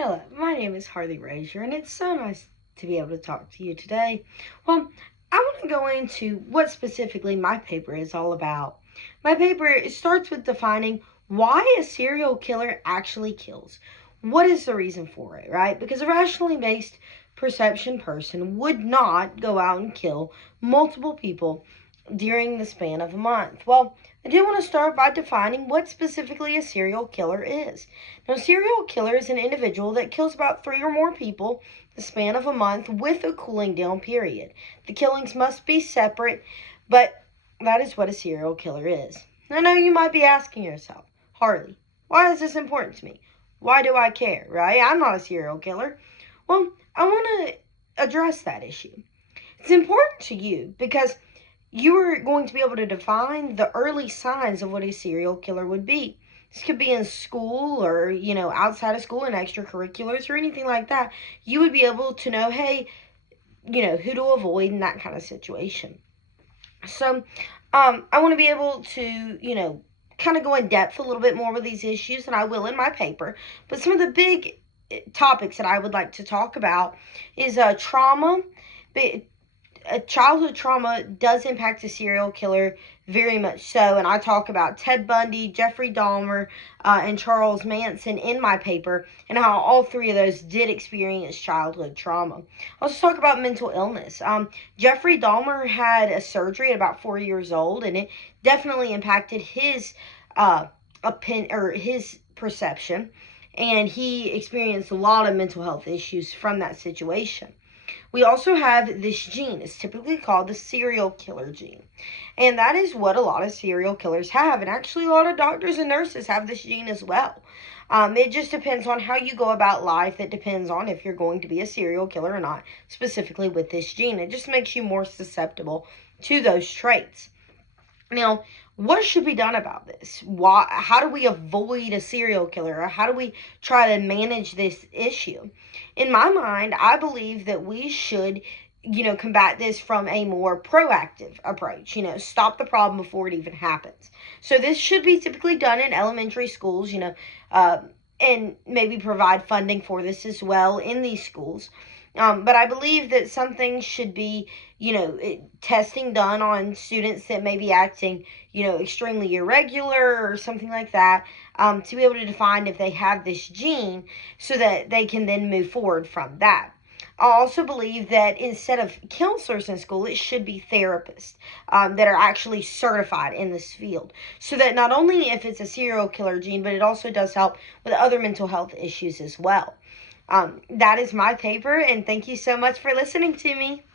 Hello, my name is Harley Razier, and it's so nice to be able to talk to you today. Well, I want to go into what specifically my paper is all about. My paper starts with defining why a serial killer actually kills. What is the reason for it, right? Because a rationally based perception person would not go out and kill multiple people during the span of a month. Well, I do want to start by defining what specifically a serial killer is. Now, a serial killer is an individual that kills about 3 or more people the span of a month with a cooling down period. The killings must be separate, but that is what a serial killer is. I know you might be asking yourself, Harley, why is this important to me? Why do I care, right? I'm not a serial killer. Well, I want to address that issue. It's important to you because you are going to be able to define the early signs of what a serial killer would be. This could be in school or, outside of school in extracurriculars or anything like that. You would be able to know, hey, who to avoid in that kind of situation. So, I want to be able to, kind of go in depth a little bit more with these issues, and I will in my paper. But some of the big topics that I would like to talk about is trauma. Childhood trauma does impact a serial killer very much so, and I talk about Ted Bundy, Jeffrey Dahmer, and Charles Manson in my paper, and how all three of those did experience childhood trauma. I also talk about mental illness. Jeffrey Dahmer had a surgery at about 4 years old, and it definitely impacted his his perception, and he experienced a lot of mental health issues from that situation. We also have this gene. It's typically called the serial killer gene. And that is what a lot of serial killers have. And actually, a lot of doctors and nurses have this gene as well. It just depends on how you go about life. That depends on if you're going to be a serial killer or not, specifically with this gene. It just makes you more susceptible to those traits. Now, what should be done about this? How do we avoid a serial killer? Or how do we try to manage this issue? In my mind, I believe that we should, combat this from a more proactive approach. Stop the problem before it even happens. So this should be typically done in elementary schools, and maybe provide funding for this as well in these schools. But I believe that some things should be, testing done on students that may be acting, extremely irregular or something like that, to be able to define if they have this gene so that they can then move forward from that. I also believe that instead of counselors in school, it should be therapists that are actually certified in this field. So that not only if it's a serial killer gene, but it also does help with other mental health issues as well. That is my paper, and thank you so much for listening to me.